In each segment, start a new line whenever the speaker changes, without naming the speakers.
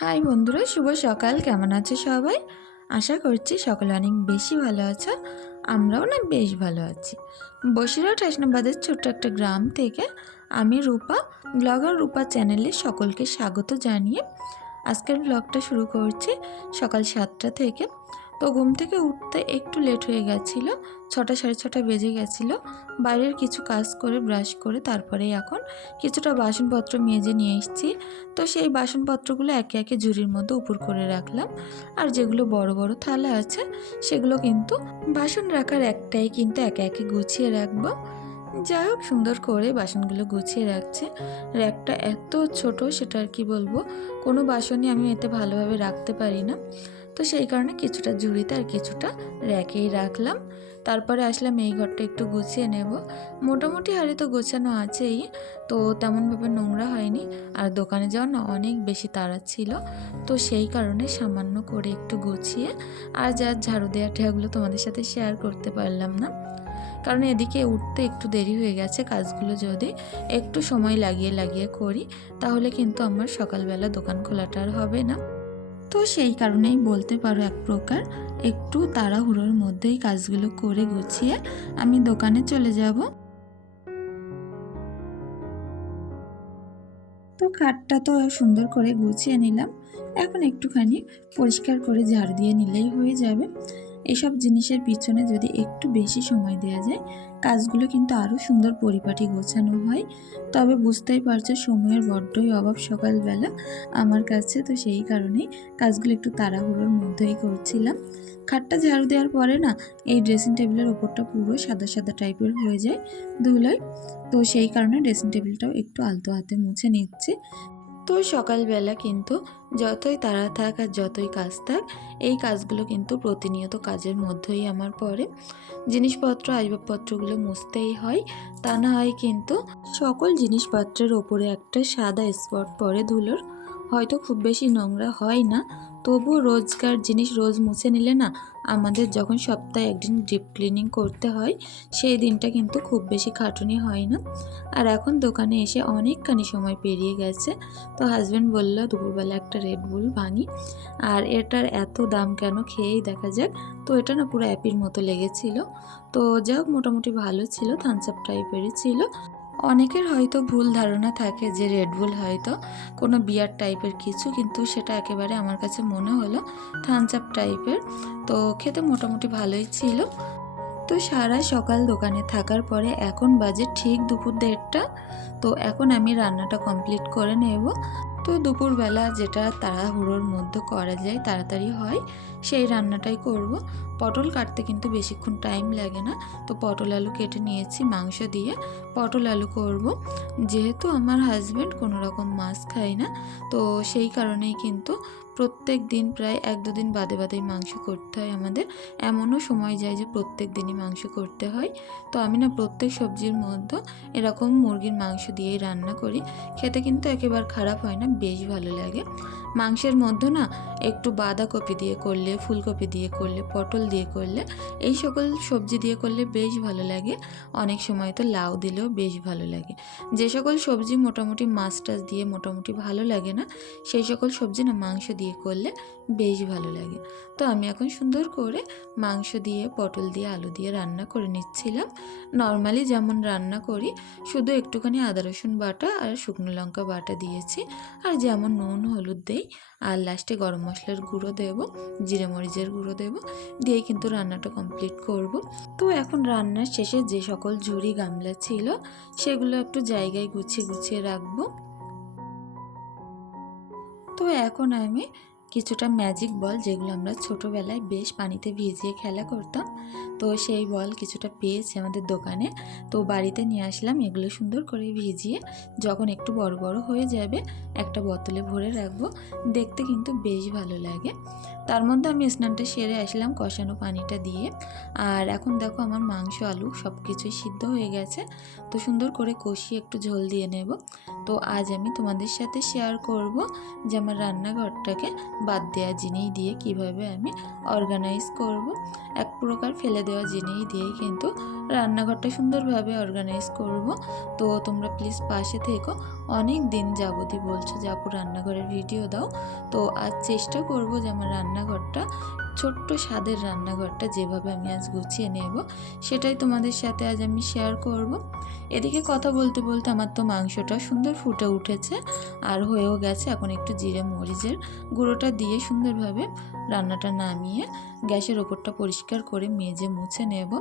High বন্ধুরা, শুভ সকাল। কেমন আছে সবাই? আশা করছি সকলে অনেক বেশি ভালো আছো, আমরাও না বেশ ভালো আছি। বসিরহাট হাসনাবাদের ছোট্ট একটা গ্রাম থেকে আমি রূপা, ব্লগার রূপা চ্যানেলে সকলকে স্বাগত জানিয়ে আজকের ব্লগটা শুরু করছি সকাল সাতটা থেকে। তো ঘুম থেকে উঠতে একটু লেট হয়ে গেছিল, ছটা সাড়ে ছটা বেজে গেছিল। বাইরের কিছু কাজ করে ব্রাশ করে তারপরে এখন কিছুটা বাসনপত্র মেজে নিয়ে এসেছি। তো সেই বাসনপত্রগুলো একে একে ঝুড়ির মধ্যে উপর করে রাখলাম। আর যেগুলো বড় বড় থালা আছে, সেগুলো কিন্তু বাসন রাখার একটাই কিন্তু একে একে গুছিয়ে রাখব। যাই হোক, সুন্দর করে বাসনগুলো গুছিয়ে রাখছে। র্যাকটা এত ছোট, সেটা আর কি বলব? কোনো বাসনই আমি এতে ভালোভাবে রাখতে পারি না। তো সেই কারণে কিছুটা ঝুড়িতে আর কিছুটা র্যাকেই রাখলাম। তারপরে আসলাম এই ঘরটা একটু গুছিয়ে নেব। মোটামুটি হাড়ি তো গোছানো আছেই, তো তেমনভাবে নোংরা হয়নি। আর দোকানে যাওয়ার না অনেক বেশি তাড়া ছিল, তো সেই কারণে সামান্য করে একটু গুছিয়ে আর যা ঝাড়ু দেওয়া ঠেয়াগুলো তোমাদের সাথে শেয়ার করতে পারলাম না। কারণ এদিকে উঠতে একটু দেরি হয়ে গেছে কাজগুলো যদি একটু সময় লাগিয়ে লাগিয়ে করি, তাহলে কিন্তু আমার সকালবেলা দোকান খোলাটা আর হবে না। তো সেই কারণেই বলতে পারো এক প্রকার, একটু তাড়াহুড়োর মধ্যেই কাজগুলো করে গুছিয়ে আমি দোকানে চলে যাব। তো খাটটা তো সুন্দর করে গুছিয়ে নিলাম। এখন একটুখানি পরিষ্কার করে ঝাড় দিয়ে নিলেই হয়ে যাবে। এসব জিনিসের পিছনে যদি একটু বেশি সময় দেওয়া যায়, কাজগুলো কিন্তু আরও সুন্দর পরিপাটি গোছানো হয়। তবে বুঝতেই পারছ, সময়ের বড্ডই অভাব সকালবেলা আমার কাছে। তো সেই কারণেই কাজগুলো একটু তাড়াহুড়োর মধ্যেই করছিলাম। খাটটা ঝাড়ু দেওয়ার পরে না, এই ড্রেসিং টেবিলের ওপরটা পুরো সাদা সাদা টাইপের হয়ে যায় ধুলোয়। তো সেই কারণে ড্রেসিং টেবিলটাও একটু আলতো হাতে মুছে নিচ্ছে। তো সকালবেলা কিন্তু যতই তাড়া থাক আর যতই কাজ থাক, এই কাজগুলো কিন্তু প্রতিনিয়ত কাজের মধ্যেই আমার পড়ে। জিনিসপত্র, আসবাবপত্রগুলো মুছতেই হয়। তা না হয় কিন্তু সকল জিনিসপত্রের ওপরে একটা সাদা স্পট পড়ে ধুলোর। হয়তো খুব বেশি নোংরা হয় না তবুও রোজকার জিনিস রোজ মুছে নিলে না আমাদের যখন সপ্তাহে একদিন ডিপ ক্লিনিং করতে হয়, সেই দিনটা কিন্তু খুব বেশি খাটুনি হয় না। আর এখন দোকানে এসে অনেকখানি সময় পেরিয়ে গেছে। তো হাজব্যান্ড বলল, দুপুরবেলা একটা রেড বুল ভাঙি। আর এটার এত দাম কেন খেয়েই দেখা যাক। তো এটা না পুরো অ্যাপির মতো লেগেছিল। তো যাই হোক, মোটামুটি ভালো ছিল থামস আপ টাইপেরই ছিল। অনেকের হয়তো ভুল ধারণা থাকে যে রেডবুল হয়তো কোনো বিয়ার টাইপের কিছু, কিন্তু সেটা একেবারে আমার কাছে মনে হলো থামস আপ টাইপের তো খেতে মোটামুটি ভালোই ছিল। তো সারা সকাল দোকানে থাকার পরে এখন বাজে ঠিক দুপুর দেড়টা। তো এখন আমি রান্নাটা কমপ্লিট করে নেব। তো দুপুরবেলা যেটা তাড়াহুড়োর মধ্যে করা যায়, তাড়াতাড়ি হয়, সেই রান্নাটাই করব। পটল কাটতে কিন্তু বেশিক্ষণ টাইম লাগে না। তো পটল আলু কেটে নিয়েছি, মাংস দিয়ে পটল আলু করব। যেহেতু আমার হাজব্যান্ড কোনো রকম মাছ খায় না, তো সেই কারণেই কিন্তু প্রত্যেক দিন প্রায় এক দুদিন বাদে বাদেই মাংস করতে হয় আমাদের। এমনও সময় যায় যে প্রত্যেক দিনই মাংস করতে হয়। তো আমি না প্রত্যেক সবজির মধ্যে এরকম মুরগির মাংস দিয়েই রান্না করি। খেতে কিন্তু একেবারে খারাপ হয় না, বেশ ভালো লাগে। মাংসের মধ্যে না একটু বাঁধাকপি দিয়ে করলে, ফুলকপি দিয়ে করলে, পটল দিয়ে করলে, এই সকল সবজি দিয়ে করলে বেশ ভালো লাগে। অনেক সময় তো লাউ দিলেও বেশ ভালো লাগে। যে সকল সবজি মোটামুটি মাছ টাছ দিয়ে মোটামুটি ভালো লাগে না, সেই সকল সবজি না মাংস দিয়ে করলে বেশ ভালো লাগে। তো আমি এখন সুন্দর করে মাংস দিয়ে, পটল দিয়ে, আলু দিয়ে রান্না করে নিচ্ছিলাম। নর্মালি যেমন রান্না করি, শুধু একটুখানি আদা, রসুন বাটা আর শুকনো লঙ্কা বাটা দিয়েছি। আর যেমন নুন, হলুদ দেই, আর লাস্টে গরম মশলার গুঁড়ো দেবো, জিরে মরিচের গুঁড়ো দেবো, দিয়ে কিন্তু রান্নাটা কমপ্লিট করব। তো এখন রান্নার শেষে যে সকল ঝুড়ি গামলা ছিল, সেগুলো একটু জায়গায় গুছিয়ে গুছিয়ে রাখব। তো এখন আমি কিছুটা ম্যাজিক বল যেগুলো আমরা ছোটোবেলায় বেশ পানিতে ভিজিয়ে খেলা করতাম। তো সেই বল কিছুটা পেয়েছি আমাদের দোকানে। তো বাড়িতে নিয়ে আসলাম, এগুলো সুন্দর করে ভিজিয়ে যখন একটু বড় বড় হয়ে যাবে একটা বোতলে ভরে রাখব। দেখতে কিন্তু বেশ ভালো লাগে। তার মধ্যে আমি স্নানটা সেরে আসলাম কষানো পানিটা দিয়ে। আর এখন দেখো আমার মাংস, আলু সব কিছুই সিদ্ধ হয়ে গেছে। তো সুন্দর করে কষিয়ে একটু ঝোল দিয়ে নেব। তো আজ আমি তোমাদের সাথে শেয়ার করব যে আমার রান্নাঘরটাকে বাদ দেওয়া জিনিস দিয়ে কীভাবে আমি অর্গানাইজ করব। এক প্রকার ফেলে দেওয়া জিনিস দিয়ে কিন্তু রান্নাঘরটা সুন্দরভাবে অর্গানাইজ করব। তো তোমরা প্লিজ পাশে থেকো। অনেক দিন যাবতই বলছো যে আপু রান্নাঘরের ভিডিও দাও। তো আজ চেষ্টা করব যে আমার রান্নাঘরটা, ছোট্ট স্বাদের রান্নাঘরটা যেভাবে আমি আজ গুছিয়ে নেব, সেটাই তোমাদের সাথে আজ আমি শেয়ার করব। এদিকে কথা বলতে বলতে আমার তো মাংসটা সুন্দর ফুটে উঠেছে। আর হয়েও গেছে, এখন একটু জিরে মরিচের গুঁড়োটা দিয়ে সুন্দরভাবে রান্নাটা নামিয়ে গ্যাসের ওপরটা পরিষ্কার করে মেজে মুছে নেব।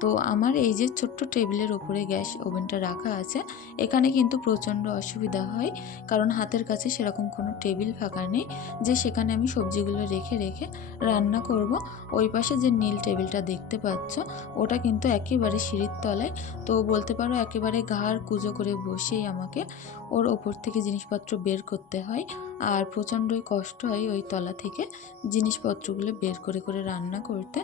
তো আমার এই যে ছোট্ট টেবিলের ওপরে গ্যাস ওভেনটা রাখা আছে, এখানে কিন্তু প্রচণ্ড অসুবিধা হয়, কারণ হাতের কাছে সেরকম কোনো টেবিল ফাঁকা নেই। যে সেখানে আমি সবজিগুলো রেখে রেখে রান্না করব, ওই পাশে যে নীল টেবিলটা দেখতে পাচ্ছ, ওটা কিন্তু একেবারে সিঁড়ির তলায়। তো বলতে পারো একেবারে ঘাড় কুজো করে বসেই আমাকে ওর ওপর থেকে জিনিসপত্র বের করতে হয়, আর প্রচণ্ডই কষ্ট হয় ওই তলা থেকে জিনিসপত্রগুলো বের করে করে রান্না করতে,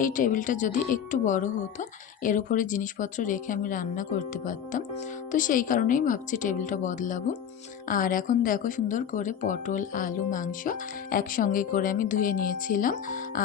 এই টেবিলটা যদি একটু বড় হতো, এর উপরে জিনিসপত্র রেখে আমি রান্না করতে পারতাম। তো সেই কারণেই ভাবছি টেবিলটা বদলাবো। আর এখন দেখো সুন্দর করে পটল, আলু, মাংস একসঙ্গে করে আমি ধুয়ে নিয়েছিলাম।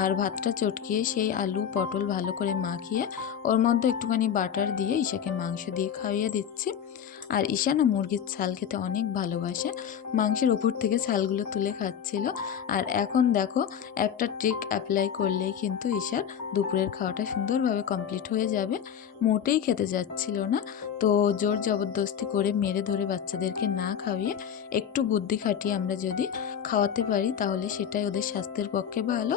আর ভাতটা চটকিয়ে সেই আলু, পটল ভালো করে মাখিয়ে, ওর মধ্যে একটুখানি বাটার দিয়ে ঈশাকে মাংস দিয়ে খাইয়ে দিচ্ছি। আর ঈশা না মুরগির ছাল খেতে অনেক ভালোবাসে। মাংসের ওপর থেকে ছালগুলো তুলে খাচ্ছিল। আর এখন দেখো একটা ট্রিক অ্যাপ্লাই করলেই কিন্তু ঈশার দুপুরের খাওয়াটা সুন্দরভাবে কমপ্লিট হয়ে যাবে। মোটেই খেতে যাচ্ছিল না। তো জোর জবরদস্তি করে মেরে ধরে বাচ্চাদেরকে না খাওয়িয়ে একটু বুদ্ধি খাটিয়ে আমরা যদি খাওয়াতে পারি তাহলে সেটাই ওদের স্বাস্থ্যের পক্ষে ভালো।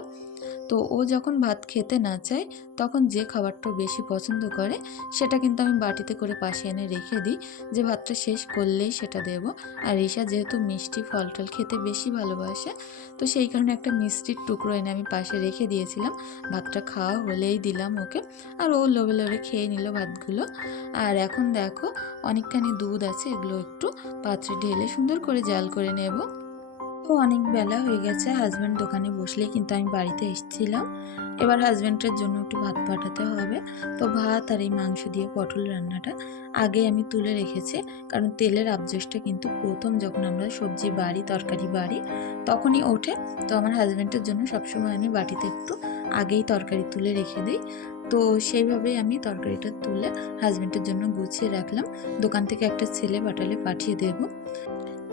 তো ও যখন ভাত খেতে না চায়, তখন যে খাবারটা বেশি পছন্দ করে সেটা কিন্তু আমি বাটিতে করে পাশে এনে রেখে দিই। যে ভাতটা শেষ করলেই সেটা দেব। আর ঈশা যেহেতু মিষ্টি ফল টল খেতে বেশি ভালোবাসে, তো সেই কারণে একটা মিষ্টির টুকরো এনে আমি পাশে রেখে দিয়েছিলাম। ভাতটা খাওয়া হলেই দিলাম ওকে। আর ও লোভে লোভে খেয়ে নিল ভাতগুলো। আর এখন দেখো, অনেকখানি দুধ আছে, এগুলো একটু পাত্রে ঢেলে সুন্দর করে জাল করে নেব। তো অনেক বেলা হয়ে গেছে হাজব্যান্ড দোকানে বসলেই কিন্তু আমি বাড়িতে এসেছিলাম। এবার হাজব্যান্ডের জন্য একটু ভাত পাঠাতে হবে। তো ভাত আর এই মাংস দিয়ে পটল রান্নাটা আগে আমি তুলে রেখেছি, কারণ তেলের আবজেসটা কিন্তু প্রথম যখন আমরা সবজি বাড়ি, তরকারি বাড়ি, তখনই ওঠে। তো আমার হাজব্যান্ডের জন্য সবসময় আমি বাটিতে একটু আগেই তরকারি তুলে রেখে দিই। তো সেইভাবেই আমি তরকারিটা তুলে হাজব্যান্ডের জন্য গুছিয়ে রাখলাম। দোকান থেকে একটা ছেলে বাটালে পাঠিয়ে দেবো।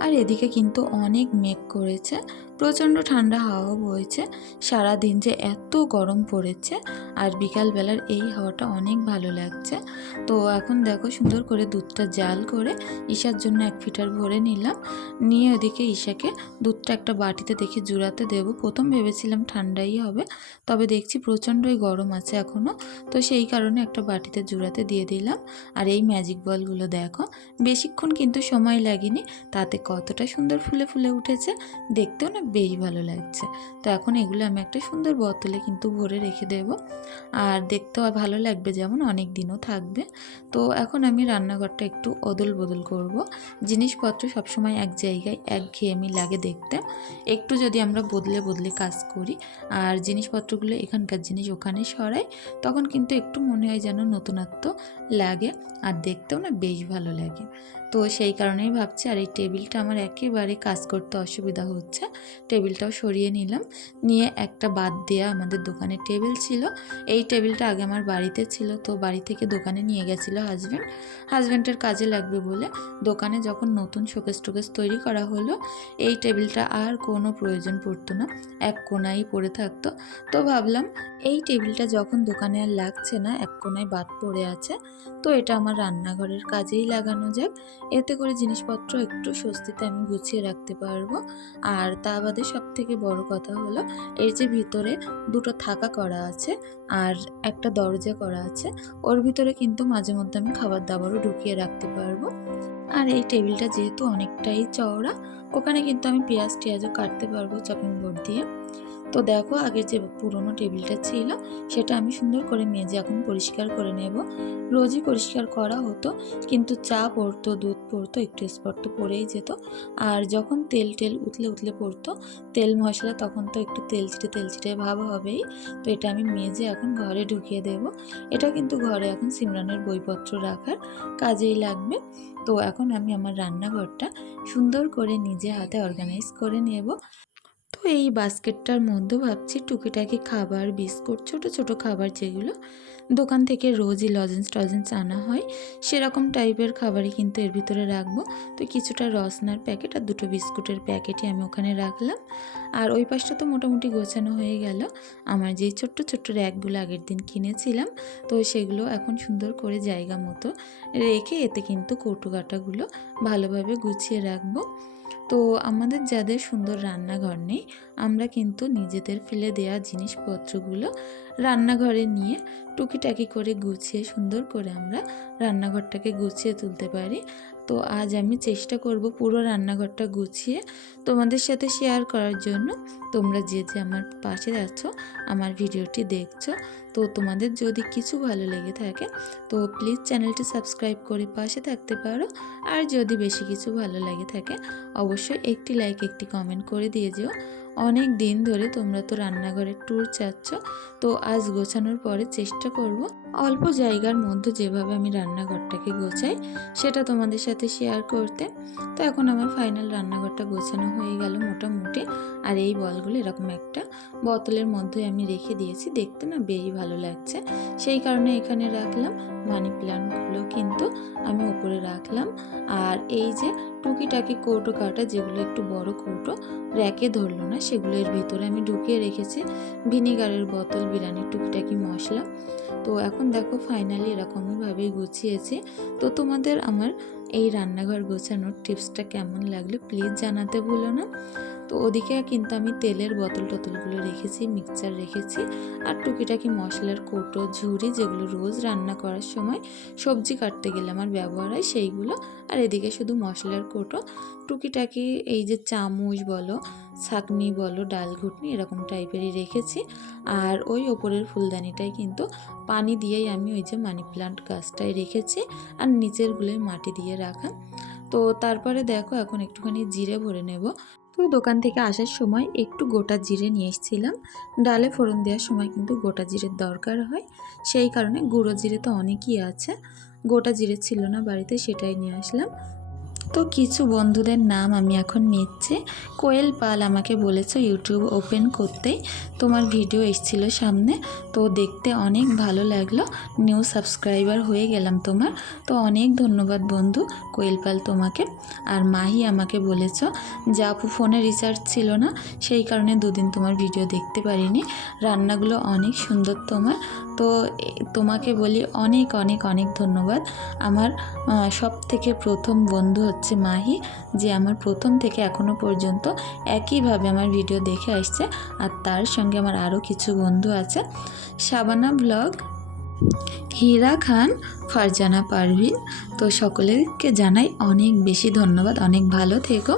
আর এদিকে কিন্তু অনেক মেঘ করেছে। প্রচণ্ড ঠান্ডা হাওয়া বইছে। সারাদিন যে এত গরম পড়েছে, আর বিকালবেলার এই হাওয়াটা অনেক ভালো লাগছে। তো এখন দেখো সুন্দর করে দুধটা জাল করে ঈশার জন্য এক ফিটার ভরে নিলাম। নিয়ে ওদিকে ঈশাকে দুধটা একটা বাটিতে দেখে জুড়াতে দেব। প্রথম ভেবেছিলাম ঠান্ডাই হবে, তবে দেখছি প্রচণ্ডই গরম আছে এখনও তো সেই কারণে একটা বাটিতে জুড়াতে দিয়ে দিলাম। আর এই ম্যাজিক বলগুলো দেখো, বেশিক্ষণ কিন্তু সময় লাগেনি, তাতে কতটা সুন্দর ফুলে ফুলে উঠেছে, দেখতেও না বেশ ভালো লাগছে। তো এখন এগুলো আমি একটা সুন্দর বোতলে কিন্তু ভরে রেখে দেব। আর দেখতেও ভালো লাগবে যেমন অনেক দিনও থাকবে। তো এখন আমি রান্নাঘরটা একটু অদল বদল করব। জিনিসপত্র সবসময় এক জায়গায় এক ঘেয়েমি লাগে দেখতে। একটু যদি আমরা বদলে বদলে কাজ করি আর জিনিসপত্রগুলো এখানকার জিনিস ওখানে সরাই, তখন কিন্তু একটু মনে হয় যেন নতুনত্ব লাগে। আর দেখতেও না বেশ ভালো লাগে। তো সেই কারণেই ভাবছি, আর, এই টেবিলটা আমার একেবারে কাজ করতে অসুবিধা হচ্ছে। টেবিলটাও সরিয়ে নিলাম। নিয়ে একটা বাদ দেওয়া আমাদের দোকানে টেবিল ছিল। এই টেবিলটা আগে আমার বাড়িতে ছিল, তো বাড়ি থেকে দোকানে নিয়ে গেছিল হাজব্যান্ড হাজব্যান্ডের কাজে লাগবে বলে দোকানে যখন নতুন শোকেস টোকেস তৈরি করা হলো, এই টেবিলটা আর কোনো প্রয়োজন পড়তো না, এক কোনায় পড়ে থাকতো। তো ভাবলাম, এই টেবিলটা যখন দোকানে আর লাগছে না, এক কোনায় বাদ পড়ে আছে, তো এটা আমার রান্নাঘরের কাজেই লাগানো যাক। এতে করে জিনিসপত্র একটু স্বস্তিতে আমি গুছিয়ে রাখতে পারব। আর তা বাদে সব থেকে বড় কথা হলো, এর যে ভিতরে দুটো থাকা করা আছে আর একটা দরজা করা আছে, ওর ভিতরে কিন্তু মাঝে মধ্যে আমি খাবার দাবারও ঢুকিয়ে রাখতে পারব। আর এই টেবিলটা যেহেতু অনেকটাই চওড়া, ওখানে কিন্তু আমি পেঁয়াজ টিয়াজও কাটতে পারব চপিং বোর্ড দিয়ে। তো দেখো আগের যে পুরনো টেবিলটা ছিল, সেটা আমি সুন্দর করে মেজে এখন পরিষ্কার করে নেব। রোজই পরিষ্কার করা হতো, কিন্তু চা পড়তো, দুধ পড়তো, একটু স্পট তো পড়েই যেত। আর যখন তেল টেল উতলে উতলে পড়তো, তেল মশলা তখন তো একটু তেল ছিটে তেল ছিটে ভাব হবেই। তো এটা আমি মেজে এখন ঘরে ঢুকিয়ে দেব। এটা কিন্তু ঘরে এখন সিমরানের বইপত্র রাখার কাজেই লাগবে। তো এখন আমি আমার রান্নাঘরটা সুন্দর করে নিজে হাতে অর্গানাইজ করে নেব। এই বাস্কেটটার মধ্যে ভাবছি টুকিটাকি খাবার, বিস্কুট, ছোট ছোট খাবার যেগুলো দোকান থেকে রোজই লজেন্স টজেন্স আনা হয়, সেরকম টাইপের খাবারই কিন্তু এর ভিতরে রাখব। তো কিছুটা রসনার প্যাকেট আর দুটো বিস্কুটের প্যাকেটই আমি ওখানে রাখলাম। আর ওই পাশটা তো মোটামুটি গোছানো হয়ে গেল। আমার যেই ছোট্ট ছোট্ট র্যাকগুলো আগের দিন কিনেছিলাম, তো সেগুলো এখন সুন্দর করে জায়গা মতো রেখে এতে কিন্তু কৌটো কাটাগুলো ভালোভাবে গুছিয়ে রাখব। তো আমাদের যাদের সুন্দর রান্নাঘর নেই আমরা কিন্তু নিজেদের ফেলে দেওয়া জিনিসপত্রগুলো রান্নাঘরে নিয়ে টুকিটাকি করে গুছিয়ে, সুন্দর করে আমরা রান্নাঘরটাকে গুছিয়ে তুলতে পারি। তো আজ আমি চেষ্টা করব পুরো রান্নাঘরটা গুছিয়ে তোমাদের সাথে শেয়ার করার জন্য। তোমরা যে যে আমার পাশে আছো, আমার ভিডিওটি দেখছ, তো তোমাদের যদি কিছু ভালো লেগে থাকে, তো প্লিজ চ্যানেলটি সাবস্ক্রাইব করে পাশে থাকতে পারো। আর যদি বেশি কিছু ভালো লাগে থাকে, অবশ্যই একটি লাইক, একটি কমেন্ট করে দিয়ে যেও। অনেক দিন ধরে তোমরা তো রান্নাঘরের ট্যুর চাচ্ছ, তো আজ গোছানোর পরে চেষ্টা করব অল্প জায়গার মধ্যে যেভাবে আমি রান্নাঘরটাকে গোছাই, সেটা তোমাদের সাথে শেয়ার করতে। তো এখন আমার ফাইনাল রান্নাঘরটা গোছানো হয়ে গেল মোটামুটি, আর এই বলগুলো এরকম একটা বোতলের মধ্যে আমি রেখে দিয়েছি, দেখতে না বেশি ভালো লাগছে। সেই কারণে এখানে রাখলাম। মানি প্ল্যান্টগুলো কিন্তু আমি উপরে রাখলাম। আর এই যে টুকিটাকি কৌটো কাটা, যেগুলো একটু বড় কৌটো, র্যাকে ধরলো না, সেগুলো এর ভিতরে আমি ঢুকিয়ে রেখেছি। ভিনিগারের বোতল, বিরিয়ানির টুকিটাকি মশলা। তো এখন দেখো ফাইনালি এরকমইভাবেই গুছিয়েছি। তো তোমাদের আমার এই রান্নাঘর গোছানোর টিপসটা কেমন লাগল প্লিজ জানাতে ভুলো না। তো ওদিকে কিন্তু আমি তেলের বোতল টোতলগুলো রেখেছি মিক্সচার রেখেছি আর টুকিটাকি মশলার কৌটো ঝুড়ি যেগুলো রোজ রান্না করার সময় সবজি কাটতে গেলে আমার ব্যবহার হয় সেইগুলো। আর এদিকে শুধু মশলার কৌটো, টুকিটাকি এই যে চামচ বলো, ছাকনি বলো, ডাল ঘুটনি এরকম টাইপেরই রেখেছি। আর ওই ওপরের ফুলদানিটাই কিন্তু পানি দিয়েই আমি ওই যে মানি প্লান্ট গাছটায় রেখেছি আর নিচেরগুলোই মাটি দিয়ে রাখা। তো তারপরে দেখো এখন একটুখানি জিরে ভরে নেব। তো দোকান থেকে আসার সময় একটু গোটা জিরে নিয়ে এসেছিলাম। ডালে ফোড়ন দেওয়ার সময় কিন্তু গোটা জিরের দরকার হয়। সেই কারণে গুঁড়ো জিরে তো অনেকই আছে। গোটা জিরে ছিল না বাড়িতে সেটাই নিয়ে আসলাম। তো কিছু বন্ধুদের নাম আমি এখন নিচ্ছি। কোয়েল পাল আমাকে বলেছে ইউটিউব ওপেন করতেই তোমার ভিডিও এসেছিল সামনে। তো দেখতে অনেক ভালো লাগল। নিউ সাবস্ক্রাইবার হয়ে গেলাম তোমার। তো অনেক ধন্যবাদ বন্ধু, কোয়েল পাল তোমাকে। আর মাহি আমাকে বলেছ যে আপু ফোনে রিচার্জ ছিল না, সেই কারণে দুদিন তোমার ভিডিও দেখতে পারিনি। রান্নাগুলো অনেক সুন্দর তোমার। তো তোমাকে বলি অনেক অনেক অনেক ধন্যবাদ। আমার সব থেকে প্রথম বন্ধু হচ্ছে মাহি, যে আমার প্রথম থেকে এখনও পর্যন্ত একইভাবে আমার ভিডিও দেখে আসছে, আর তার সঙ্গে আমার আরও কিছু বন্ধু আছে। শাবানা ব্লগ, হীরা খান, ফারজানা পারভিন, তো সকলেরকে জানাই অনেক বেশি ধন্যবাদ, অনেক ভালো থেকো।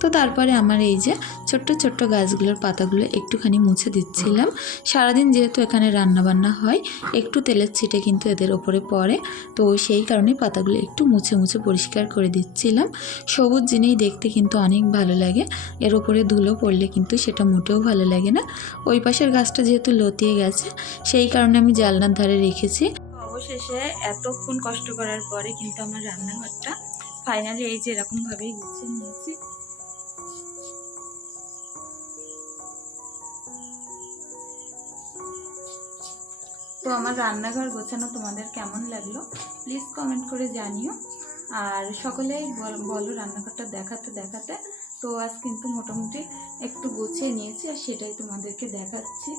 তো তারপরে আমার এই যে ছোট্ট ছোট্ট গাছগুলোর পাতাগুলো একটুখানি মুছে দিচ্ছিলাম। সারাদিন যেহেতু এখানে রান্না বান্না হয়, একটু তেলের ছিটে কিন্তু এদের ওপরে পড়ে। তো সেই কারণে পাতাগুলো একটু মুছে মুছে পরিষ্কার করে দিচ্ছিলাম। সবুজ জিনিস দেখতে কিন্তু অনেক ভালো লাগে। এর ওপরে ধুলো পড়লে কিন্তু সেটা মোটেও ভালো লাগে না। ওই পাশের গাছটা যেহেতু লতিয়ে গেছে, সেই কারণে আমি জালনার ধারে রেখেছি। অবশেষে এতক্ষণ কষ্ট করার পরে কিন্তু আমার রান্নাঘরটা ফাইনালি এই যে এরকমভাবেই গুছিয়ে নিয়েছি। তো আমার রান্নাঘর গোছানো তোমাদের কেমন লাগল? প্লিজ কমেন্ট করে জানিও। আর সকলেই বল- রান্নাঘরটা দেখাতে দেখাতে। তো আজ কিন্তু মোটামুটি একটু গুছিয়ে নিয়েছি আর সেটাই তোমাদেরকে দেখাচ্ছি।